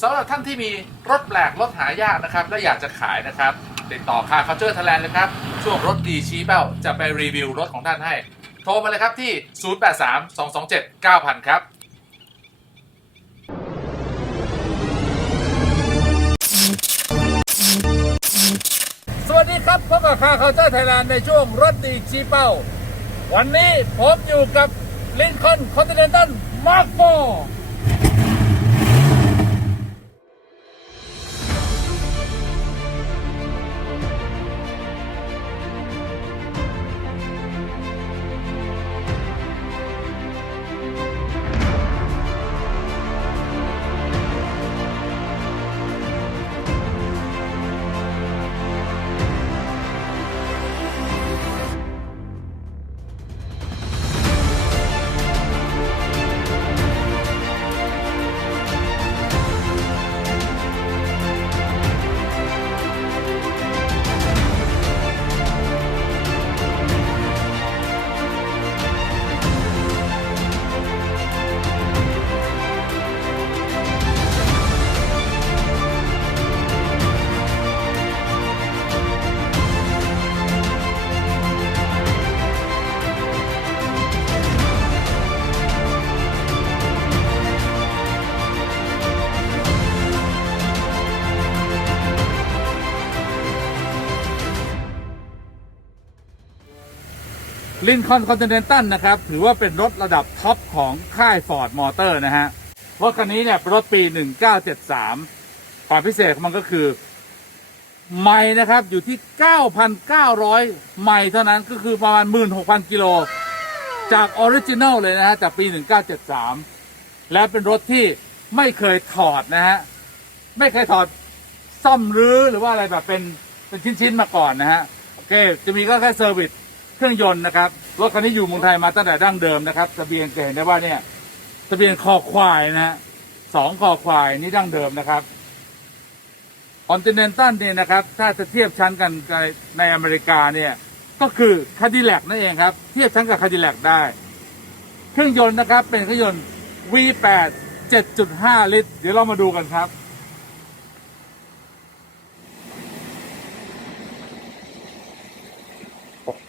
สำหรับท่านที่มีรถแปลกรถหายากนะครับ และอยากจะขายนะครับ ติดต่อคาร์คาเจอร์ไทยแลนด์เลยครับ ช่วงรถดีชี้เป้าจะไปรีวิวรถของท่านให้ โทรมาเลยครับที่ 0832279000 ครับ สวัสดีครับพบกับคาร์คาเจอร์ไทยแลนด์ในช่วงรถดีชี้เป้า วันนี้ผมอยู่กับลินคอนคอนติเนนตัลมาร์คโฟ ลินคอนคอนติเนนตัลนะครับถือว่าเป็นรถระดับท็อปของค่ายฟอร์ดมอเตอร์นะฮะรถคันนี้เนี่ยเป็นรถปี 1973 ความพิเศษของมันก็คือ ไมล์นะครับอยู่ที่ 9,900 ไมล์เท่านั้นก็คือประมาณ 16,000 กิโล จากออริจินัลเลยนะฮะจากปี 1973 และเป็นรถที่ไม่เคยถอดนะฮะ ไม่เคยถอดซ่อมรื้อหรือว่าอะไรแบบเป็นเป็นชิ้น ๆ มาก่อนนะฮะ โอเค จะมีก็แค่เซอร์วิส เครื่องยนต์นะครับรถคันนี้อยู่เมืองไทยมาตั้งแต่ดั้งเดิมนะครับทะเบียนจะเห็นได้ว่าเนี่ยทะเบียนคอควายนะฮะสองคอควายนี่ดั้งเดิมนะครับคอนติเนนตัลเนี่ยนะครับ ถ้าจะเทียบชั้นกันในอเมริกาเนี่ยก็คือคาดิแลกนั่นเองครับเทียบชั้นกับคาดิแลกได้ เครื่องยนต์นะครับเป็นเครื่องยนต์ V8 7.5 ลิตร เดี๋ยวเรามาดูกันครับ โอ้โห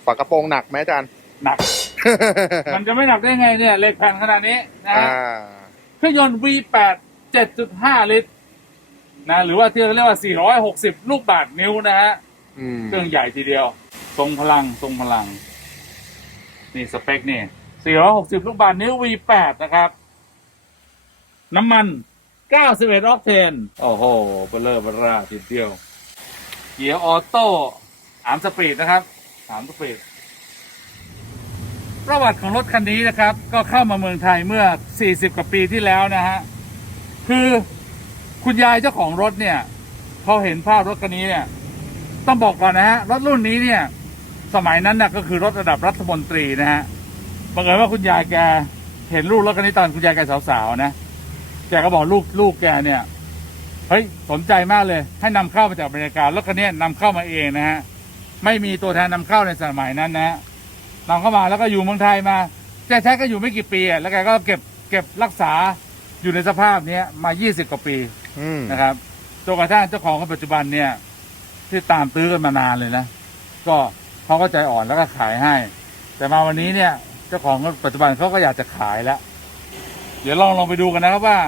ฝากระโปรงหนักไหมอาจารย์ หนัก มันจะไม่หนักได้ไงเนี่ยเหล็กแผ่นขนาดนี้นะอ่า ฮะเครื่องยนต์ V8 7.5 ลิตรนะหรือว่าที่เราเรียกว่า 460 ลูกบาศก์นิ้วนะฮะ อืม เครื่องใหญ่ทีเดียว ทรงพลัง ทรงพลัง นี่สเปคนี่ 460 ลูกบาศก์นิ้ว V8 นะครับ น้ำมัน 91 ออกเทน โอ้โหเบลเลอร์เบลล่าทีเดียว เกียร์ออโต้สามสปีดนะครับามสปีดประวัติของรถคันนี้นะครับ ก็เข้ามาเมืองไทยเมื่อ 40 กว่าปีที่แล้วนะฮะ คือคุณยายเจ้าของรถเนี่ยเขาเห็นภาพรถคันนี้เนี่ยต้องบอกก่อนนะฮะ รถรุ่นนี้เนี่ย สมัยนั้นน่ะก็คือรถระดับรัฐมนตรีนะฮะบังเอิญว่าคุณยายแกเห็นรูปรถคันนี้ตอนคุณยายแกสาวๆนะแกก็บอกลูกลูกแกเนี่ยเฮ้ยสนใจมากเลย ให้นำเข้ามาจากอเมริการถคันนี้นำเข้ามาเองนะฮะ ไม่มีตัวแทนนำเข้าในสมัยนั้นนะฮะนำเข้ามาแล้วก็อยู่เมืองไทยมาแกใช้ก็อยู่ไม่กี่ปีอะแล้วแกก็เก็บเก็บรักษาอยู่ในสภาพเนี้ยมา 20 กว่าปีอืมนะครับจนกระทั่งเจ้าของคนปัจจุบันเนี่ย ที่ตามตื้อกันมานานเลยนะ ก็เขาก็ใจอ่อนแล้วก็ขายให้ แต่มาวันนี้เนี่ย เจ้าของคนปัจจุบันเขาก็อยากจะขายแล้ว เดี๋ยวลองลองไปดูกันนะครับว่า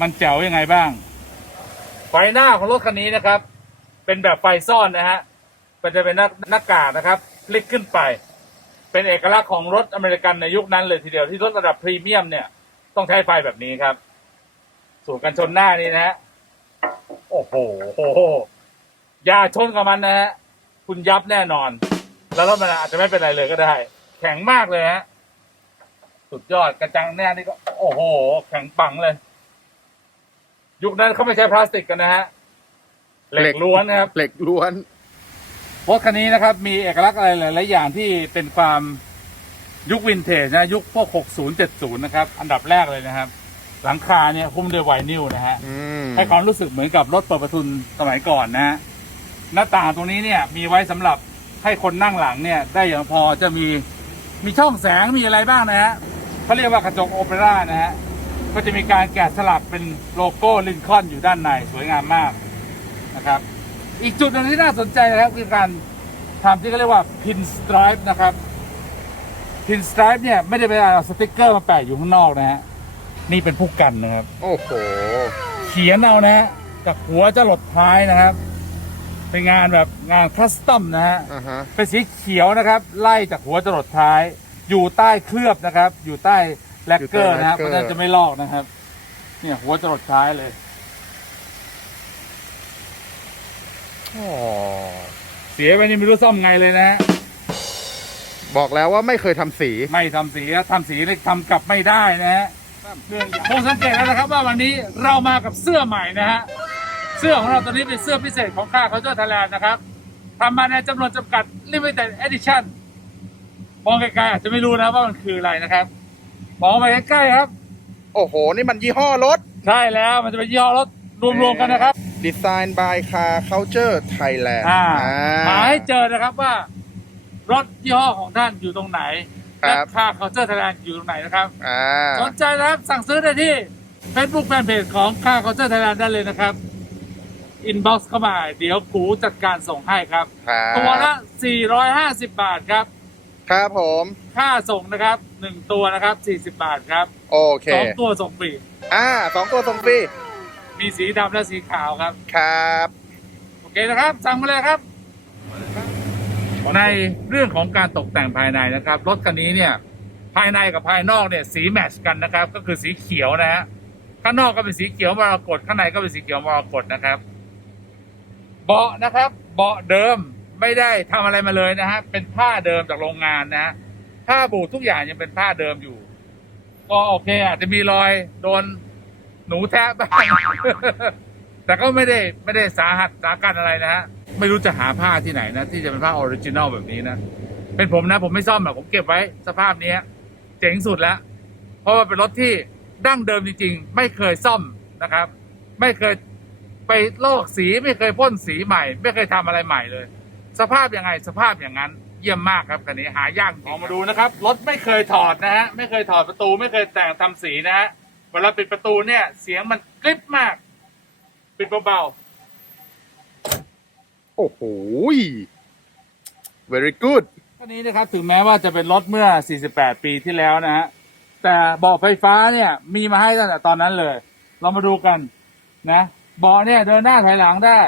มันแจ๋วยังไงบ้าง ไฟหน้าของรถคันนี้นะครับ เป็นแบบไฟซ่อนนะฮะ มันจะเป็นหน้าหน้ากากนะครับคลิกขึ้นไป เป็นเอกลักษณ์ของรถอเมริกันในยุคนั้นเลยทีเดียวที่รถระดับพรีเมียมเนี่ยต้องใช้ไฟแบบนี้ครับ ส่วนกันชนหน้านี่นะฮะโอ้โหโอ้โหอย่าชนกับมันนะฮะคุณยับแน่นอน แล้วรถมันอาจจะไม่เป็นไรเลยก็ได้ แข็งมากเลยฮะสุดยอดกระจังแน่นี่ก็ โอ้โห แข็งปังเลย ยุคนั้นเขาไม่ใช้พลาสติกกันนะฮะเหล็กล้วนนะครับ เหล็กล้วน รถคันนี้นะครับมีเอกลักษณ์อะไรหลายๆอย่างที่เป็นความยุควินเทจนะยุคพวก 60 70 นะครับ อันดับแรกเลยนะครับ หลังคาเนี่ยหุ้มด้วยไวนิลนะฮะอืมให้ความรู้สึกเหมือนกับรถเปิดประทุนสมัยก่อนนะฮะหน้าต่างตรงนี้เนี่ยมีไว้สำหรับให้คนนั่งหลังเนี่ย ได้อย่างพอจะมีมีช่องแสงมีอะไรบ้างนะฮะเขาเรียกว่ากระจกโอเปร่านะฮะก็จะมีการแกะสลักเป็นโลโก้ลินคอล์นอยู่ด้านในสวยงามมากนะครับ อีกจุดหนึงที่น่าสนใจนะครับคือการทำที่เขาเรียกว่าพินสไตรป์นะครับพินสไตรป์เนี่ยไม่ได้ไปเอาสติกเกอร์มาแปะอยู่ข้างนอกนะฮะนี่เป็นผู้กันนะครับ โอ้โห เขียนเอานะฮะจากหัวจะหลดท้ายนะครับ เป็นงานแบบงานคัสตอมนะฮะอ่าฮะ เป็นสีเขียวนะครับ ไล่จากหัวจรดท้าย อยู่ใต้เคลือบนะครับ อยู่ใต้แลกเกอร์นะครับเพราะฉะนั้นจะไม่ลอกนะครับ เนี่ยหัวจรดท้ายเลย อ๋อเสียไปนี่ไม่รู้ซ่อมไงเลยนะฮะบอกแล้วว่าไม่เคยทำสี ไม่ทำสีทำสีเลยทำกลับไม่ได้นะฮะเรื่องคงสังเกตแล้วนะครับว่าวันนี้เรามากับเสื้อใหม่นะฮะเสื้อของเราตอนนี้เป็นเสื้อพิเศษของค่าเขาเจ้าไทยแลนด์นะครับทำมาในจำนวนจำกัด limited edition มองไกลๆอาจจะไม่รู้นะว่ามันคืออะไรนะครับมองไปใกล้ๆครับ โอ้โห นี่มันยี่ห้อรถ ใช่แล้วมันจะเป็นยี่ห้อรถรวมๆกันนะครับ Design by Car Culture Thailand อ่าอ่าหาให้เจอนะครับว่า รถยี่ห้อของท่านอยู่ตรงไหนครัและบค่าเคาน์เตอร์ไทยแลนด์อยู่ตรงไหนนะครับอ่าสนใจนะครับสั่งซื้อได้ที่ Facebook Fanpage ของค่าเคาน์เตอร์ไทยแลนด์ได้เลยนะครับอินบ็อกซ์เข้ามาเดี๋ยวกูจัดการส่งให้ครับครับ ตัวละ 450 บาทครับ ครับผม ค่าส่งนะครับ 1 ตัวนะครับ 40 บาทครับ โอเคสองตัวส่งฟรี อ่าสองตัวส่งฟรี มีสีดำและสีขาวครับ ครับ โอเคนะครับ สั่งมาเลยครับ ในเรื่องของการตกแต่งภายในนะครับ รถคันนี้เนี่ย ภายในกับภายนอกเนี่ย สีแมทช์กันนะครับ ก็คือสีเขียวนะฮะข้างนอกก็เป็นสีเขียวมรกตข้างในก็เป็นสีเขียวมรกตนะครับ เบาะนะครับ เบาะเดิมไม่ได้ทำอะไรมาเลยนะฮะเป็นผ้าเดิมจากโรงงานนะฮะผ้าบูทุกอย่างยังเป็นผ้าเดิมอยู่ ก็โอเคอาจจะมีรอยโดน หนูแทะบ้างแต่ก็ไม่ได้ไม่ได้สาหัสสากันอะไรนะฮะไม่รู้จะหาผ้าที่ไหนนะ ที่จะเป็นผ้าออริจินอลแบบนี้นะเป็นผมนะ ผมไม่ซ่อมหรอกผมเก็บไว้สภาพเนี้ยเจ๋งสุดแล้ว เพราะว่าเป็นรถที่ดั้งเดิมจริง ๆ ไม่เคยซ่อมนะครับ ไม่เคยไปลอกสีไม่เคยพ่นสีใหม่ ไม่เคยทำอะไรใหม่เลย สภาพยังไงสภาพอย่างนั้น เยี่ยมมากครับคันนี้หายากจริงออกมาดูนะครับรถไม่เคยถอดนะฮะไม่เคยถอดประตูไม่เคยแต่งทำสีนะฮะ วลาปิดประตูเนี่ย เสียงมันกริบมาก ปิดเบาๆ โอ้โห very good คันนี้นะครับถึงแม้ว่าจะเป็นรถเมื่อ 48 ปีที่แล้วนะฮะ แต่เบาะไฟฟ้าเนี่ย มีมาให้ตั้งแต่ตอนนั้นเลย เรามาดูกันนะเบาะเนี่ยเดินหน้าถอยหลังได้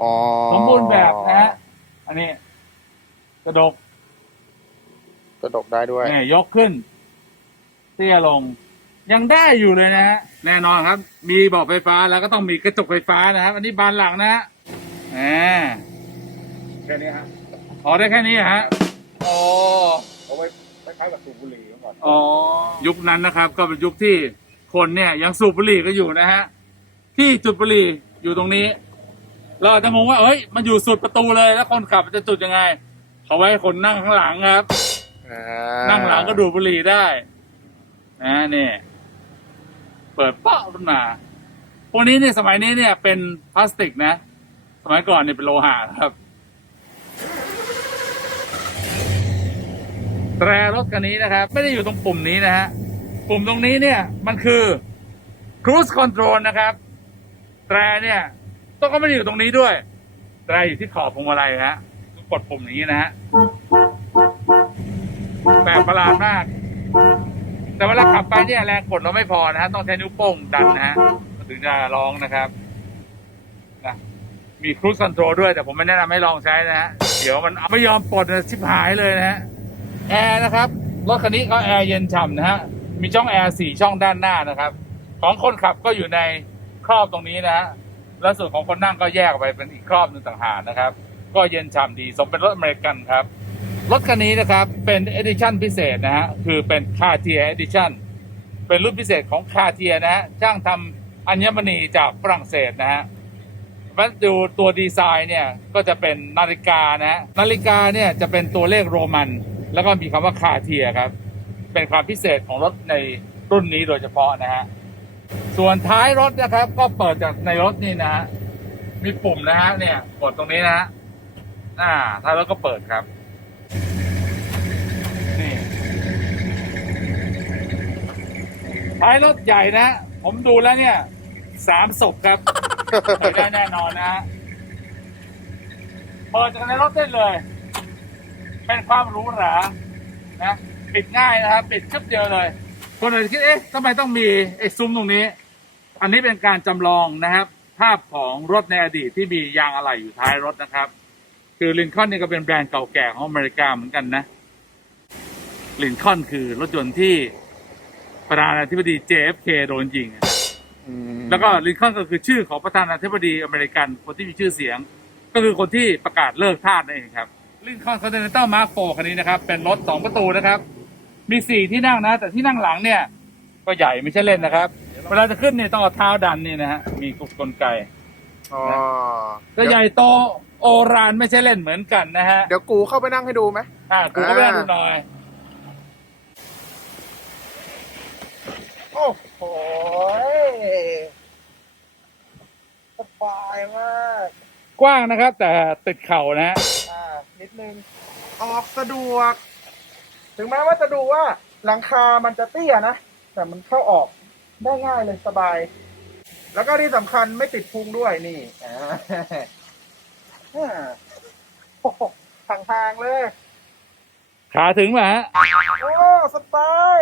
อ๋อสมบูรณ์แบบนะฮะ อันนี้ กระดก กระดกได้ด้วยเนี่ยยกขึ้น เตี้ยลง ยังได้อยู่เลยนะฮะแน่นอนครับ มีเบาะไฟฟ้าแล้วก็ต้องมีกระจกไฟฟ้านะครับ อันนี้บานหลังนะฮะอ่าแค่นี้ฮะพอได้แค่นี้เหรอฮะโอ้เอาไว้คล้ายๆกับสูบบุหรี่ก่อนอ๋อยุคนั้นนะครับ ก็เป็นยุคที่คนเนี่ยยังสูบบุหรี่ก็อยู่นะฮะที่จุดบุหรี่อยู่ตรงนี้ เราอาจจะงงว่าเอ้ยมันอยู่สุดประตูเลยแล้วคนขับจะจุดยังไงเขาไว้ให้คนนั่งข้างหลังครับอ่านั่งหลังก็ดูดบุหรี่ได้นะนี่ เปิดเป้าขึ้นมา พวกนี้เนี่ยสมัยนี้เนี่ยเป็นพลาสติกนะ สมัยก่อนเนี่ยเป็นโลหะครับ แตรรถคันนี้นะครับ ไม่ได้อยู่ตรงปุ่มนี้นะฮะ ปุ่มตรงนี้เนี่ยมันคือ cruise control นะครับ แตรเนี่ยต้องก็ไม่ได้อยู่ตรงนี้ด้วย แตรอยู่ที่ขอบพวงมาลัยฮะกดปุ่มนี้นะฮะแปลกประหลาดมาก แต่เวลาขับไปเนี่ยแรงกดเราไม่พอนะฮะต้องใช้นิ้วโป้งดันนะฮะถึงจะร้องนะครับนะมีครู i คอนโทรด้วย แต่ผมไม่แนะนำให้ลองใช้นะฮะเดี๋ยวมันไม่ยอมปลดนะชิบหายเลยนะฮะแอร์นะครับรถคันนี้ก็แอร์เย็นฉ่ำนะฮะมีช่องแอร์สี่ช่องด้านหน้านะครับ ของคนขับก็อยู่ในครอบตรงนี้นะฮะแล้วส่วนของคนนั่งก็แยกออกไปเป็นอีกครอบหนึ่งต่างหากนะครับ ก็เย็นฉ่ำดีสมเป็นรถอเมริกันครับ รถคันนี้นะครับเป็น edition พิเศษนะฮะคือเป็น Cartier edition เป็นรุ่นพิเศษของ Cartier นะฮะช่างทำอัญมณีจากฝรั่งเศสนะฮะมันดูตัวดีไซน์เนี่ยก็จะเป็นนาฬิกานะฮะนาฬิกาเนี่ยจะเป็นตัวเลขโรมัน แล้วก็มีคำว่า Cartier ครับเป็นความพิเศษของรถในรุ่นนี้โดยเฉพาะนะฮะส่วนท้ายรถนะครับก็เปิดจากในรถนี่นะฮะมีปุ่มนะฮะเนี่ยกดตรงนี้นะฮะอ่าท้ายรถก็เปิดครับ นี่ พ ท้ายรถใหญ่นะ ผมดูแล้วเนี่ยสามศพครับใช้ได้แน่นอนนะฮะเปิดจากในรถได้เลย เป็นความหรูหรานะ ปิดง่ายนะครับ ปิดชึบเดียวเลย คนอาจจะคิดเอ๊ะทำไมต้องมีไอ้ซุ้มตรงนี้ อันนี้เป็นการจำลองนะครับ ภาพของรถในอดีตที่มียางอะไหล่อยู่ท้ายรถนะครับ คือลินคอนนี่ก็เป็นแบรนด์เก่าแก่ของอเมริกาเหมือนกันนะลินคอนคือรถยนต์ที่ ประธานาธิบดี JFK โดนยิงอะอืมแล้วก็ลินคอล์นก็คือชื่อของประธานาธิบดีอเมริกันคนที่มีชื่อเสียง ก็คือคนที่ประกาศเลิกทาสนั่นเองครับลินคอล์นคอนติเนนตัลมาร์คโฟคันนี้นะครับ เป็นรถสองประตูนะครับ มีสี่ที่นั่งนะ แต่ที่นั่งหลังเนี่ย ก็ใหญ่ไม่ใช่เล่นนะครับ เวลาจะขึ้นเนี่ยต้องเอาเท้าดันนี่นะฮะมีกลไกอ๋อก็ใหญ่โตโอรานไม่ใช่เล่นเหมือนกันนะฮะเดี๋ยวกูเข้าไปนั่งให้ดูไหมอ่ากูก็ไปนั่งดูหน่อย โอ้โหสบายมากกว้างนะครับ แต่ติดเข่านะฮะอ่านิดนึง ออกสะดวก ถึงแม้ว่าจะดูว่าหลังคามันจะเตี้ยนะ แต่มันเข้าออกได้ง่ายเลยสบาย แล้วก็ที่สำคัญไม่ติดพุงด้วยนี่อ่าอ่าโอ้โหทางๆเลย ขาถึงไหมฮะ โอ้สบาย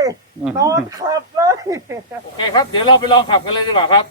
นอนขับเลย โอเคครับ เดี๋ยวเราไปลองขับกันเลยดีกว่าครับ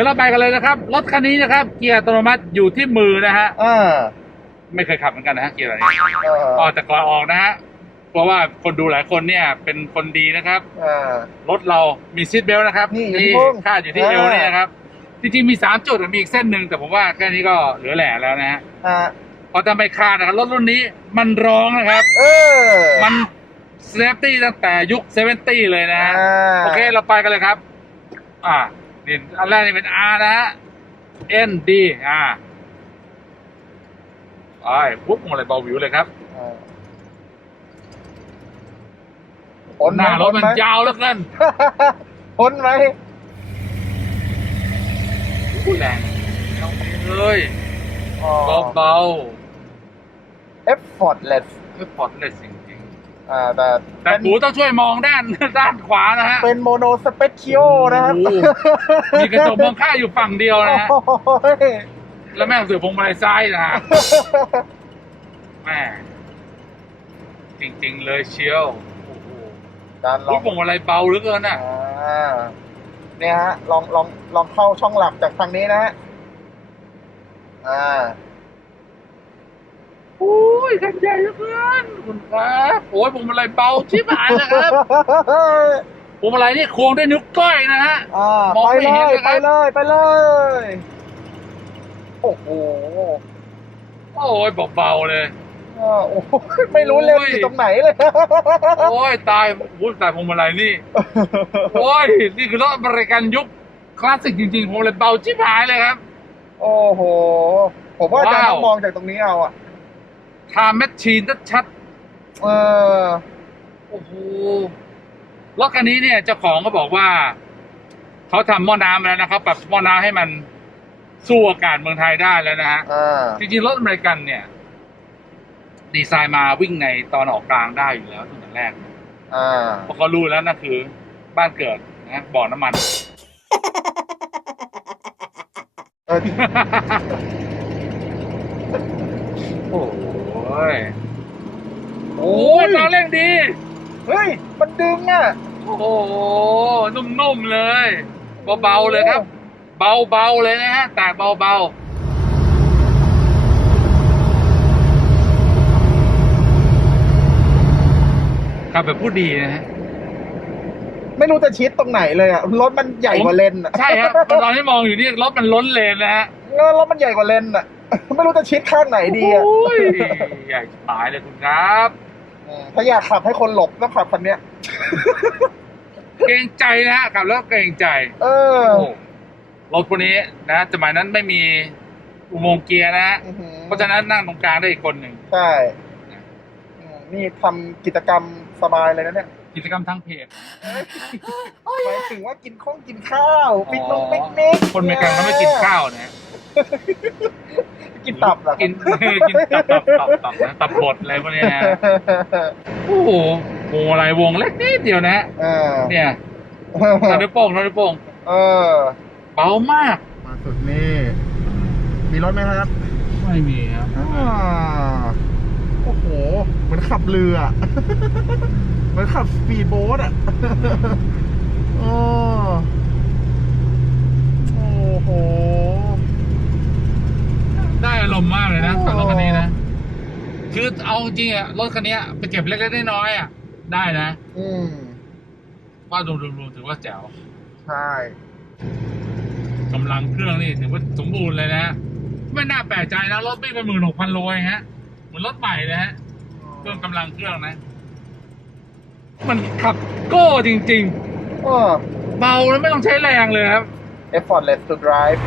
ดี๋ยวเราไปกันเลยนะครับ รถคันนี้นะครับ เกียร์อัตโนมัติอยู่ที่มือนะฮะ อ่าไม่เคยขับเหมือนกันนะฮะเกียร์อะไรนี้เออออกแต่ก่อนออกนะฮะ เพราะว่าคนดูหลายคนเนี่ยเป็นคนดีนะครับ อ่า รถเรามีซีทเบลต์นะครับนี่อยู่ที่พุ่งคาดอยู่ที่เอวอ่านี่นะครับ จริงๆมีสามจุดมีอีกเส้นหนึ่งแต่ผมว่าแค่นี้ก็เหลือแหล่แล้วนะฮะอ่าพอทำไปคาดนะครับรถรุ่นนี้มันร้องนะครับ เออมันเซฟตี้ตั้งแต่ยุคเซเวนตี้เลยนะฮะอ่าโอเคเราไปกันเลยครับ อ่า นี่อันแรกนี่เป็น R นะฮะ N D อ่าไอ้ปุ๊บหมดเลยเบาวิวเลยครับอ่าพ้นหไหมน้ารถมันพ้ไหยาวเหลือเกินพ้นไหมพูดแรงเอาไปเลยอ๋อเบา effortless ๆไม่พอดเลยจริง อ่าแต่ๆแต่ปูต้องช่วยมองด้านด้านขวานะฮะ เป็นโมโนสเปเชียลนะครับโอ้โหมีกระจกมองข้างอยู่ฝั่งเดียวนะฮะโอ้ยแล้วแม่งเสือพวงมาลัยซ้ายนะฮะแม่จริงๆเลยเชียวโอ้โหการลลูอกงพวงมาลัยเบาเหลือเกินอะอ่าเนี่ยฮะ ลองลองลองเข้าช่องหลักจากทางนี้นะฮะ อ่าโอ้ยกันใหญ่เหลือเกินคุณครับโอ้ยพวงมาลัยเบาชิบหายเลยครับพวงมาลัยนี่ควงด้วยนิ้วก้อยนะฮะอ่ามองไปไม่เลเห็นยเลยคไปรับเลยไปเลย โอ้โหโอ้ยเบาๆเลย อ่าโอ้โหไม่รู้เล่นอยู่ตรงไหนเลย โอ้ยตายโอ้ยตายพวงมาลัยนี่ โอ้ยนี่คือรถบริการยุคคลาสสิกจริงๆพวงมาลัยเบาชิบหายเลยครับ โอ้โห ผมว่าอาจารย์ว้าว ต้องมองจากตรงนี้เอาอะ ทาแมชชีนชัดเออๆโอ้โหรถคันนี้เนี่ยเจ้าของก็บอกว่า เขาทำหม้อน้ำแล้วนะครับปรับหม้อน้ำให้มันสู้อากาศเมืองไทยได้แล้วนะฮะอ่าจริงๆรถอเมริกันเนี่ย ดีไซน์มาวิ่งในตอนออกกลางได้อยู่แล้วตั้งแต่แรกอ่าเพราะเขารู้แล้วนั่นคือ บ้านเกิดนะบ่อน้ำมัน เออโอ้ ยโอ้ยตาเร่งดี เฮ้ย มันดึงอะ โอ้โห นุ่มๆเลย เบาๆเลยครับ เบาๆเลยนะฮะ แต่เบาๆขับแบบผู้ดีนะฮะ ไม่รู้จะชิดตรงไหนเลยอะ รถมันใหญ่กว่าเลนอะ ใช่ครับตอนที่มองอยู่นี่รถมันล้นเลนนะฮะเออรถมันใหญ่กว่าเลนอะ ไม่รู้จะชิดข้างไหนดีอะโอ้ยใหญ่ตายเลยคุณครับอืมถ้าอยากขับให้คนหลบต้องขับคันเนี้ยเกรงใจนะฮะขับแล้วเกรงใจ เออโอ้รถพวกนี้นะสมัยนั้นไม่มีอุโมงค์เกียร์นะฮะอื้อหือเพราะฉะนั้นนั่งตรงกลางได้อีกคนหนึ่งใช่อืมนี่ทำกิจกรรมสบายเลยนะเนี่ยกิจกรรมทางเพจหมายถึงว่ากินข้องกินข้าว ปิกนงอ๋อปิกนิกคนเมกันเขาไม่กินข้าวนะ กินตับเหรอกินกินตับตับตับตับนะตับบดอะไรพวกเนี้ยนะโอ้โหโมอะไรวงเล็กนิดเดียวนะเออเนี่ยเราได้วโป้งเราได้วโป้งเออเบามาก มาสุดนี่มีรถไหมครับ ไม่มีครับอ่าโอ้โหเหมือนขับเรือเหมือนขับสปีดโบ๊ทอะโอ้โอ้โหได้อาร มณ์มากเลยนะโอ้กับรถคันนี้นะ คือเอาจริงอะรถคันนี้ไปเก็บเล็กๆน้อยๆอะได้นะ อืมว่าดูรวมๆถือว่าแจ๋ว ใช่กำลังเครื่องนี่ถือว่าสมบูรณ์เลยนะ ไม่น่าแปลกใจนะ รถวิ่งไปหมื่นหกพันโลเองฮะ เหมือนรถใหม่เลยฮะ เครื่องกำลังเครื่องนะ มันขับโก้จริงเออๆเบาแล้วไม่ต้องใช้แรงเลยครับ effortless to drive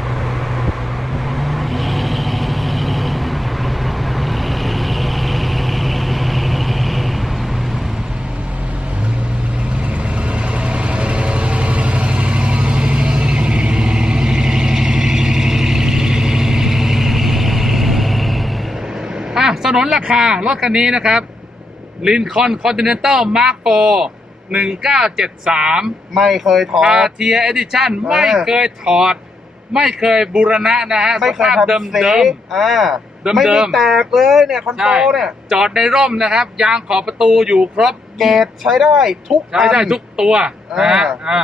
อะ สนนราคารถคันนี้นะครับ Lincoln Continental Mark 4 1973 ไม่เคยถอคาดเทียเอดิชั่นอ่าไม่เคยถอด ไม่เคยบูรณะนะฮะไม่เคยสภาพเดิมทำสีเดิมอ่าเดิมๆไม่มีแตกเลยเนี่ยคอนโซใช่ลเนี่ย จอดในร่มนะครับ ยางขอบประตูอยู่ครบเกรดใช้ได้ทุกใช้ได้อันทุกตัวนะฮะอ่าอ่า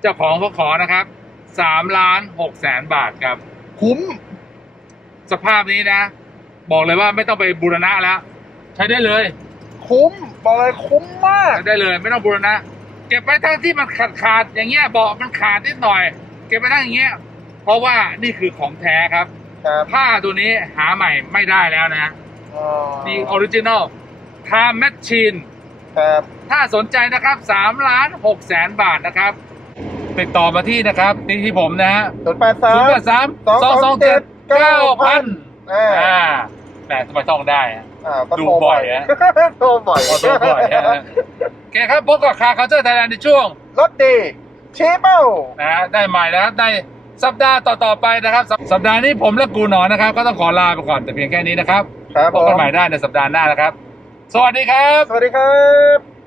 เจ้าของเขาขอนะครับสามล้านหกแสนบาทครับ คุ้ม สภาพนี้นะ บอกเลยว่าไม่ต้องไปบูรณะแล้ว ใช้ได้เลยคุ้มบอกเลยคุ้มมาก ใช้ได้เลย ไม่ต้องบูรณะ เก็บไว้ทั้งที่มันขาดขาดๆอย่างเงี้ยเบาะมันขาดนิดหน่อย เก็บไว้ทั้งอย่างเงี้ย เพราะว่านี่คือของแท้ครับครับผ้าตัวนี้หาใหม่ไม่ได้แล้วนะอ๋อนี่ออริจินอลทามแมชชีนครับถ้าสนใจนะครับ3ล้าน6แสนบาทนะครับ ติดต่อมาที่นะครับที่ที่ผมนะฮะ ศูนย์แปดสาศูนมย์แปดสามสองส องเจ็ดเก้าพันอ่า อ่าแหมทำไมต้องได้อะ อ่าก็ดูโทรบ่อยฮะโทรบ่อย พอตัวบ่อยฮะโอเคครับพบกับคาเคาน์เตอร์ไทยแลนด์ในช่วงรถดีชีเปิลนะฮะได้ใหม่นะครับในสัปดาห์ต่อๆไปนะครับสัปสัปดาห์นี้ผมและกูหนอนนะครับ ก็ต้องขอลาไปก่อนแต่เพียงแค่นี้นะครับครับพผบกันมใหม่ได้ในสัปดาห์หน้านะครับ สวัสดีครับ สวัสดีครับ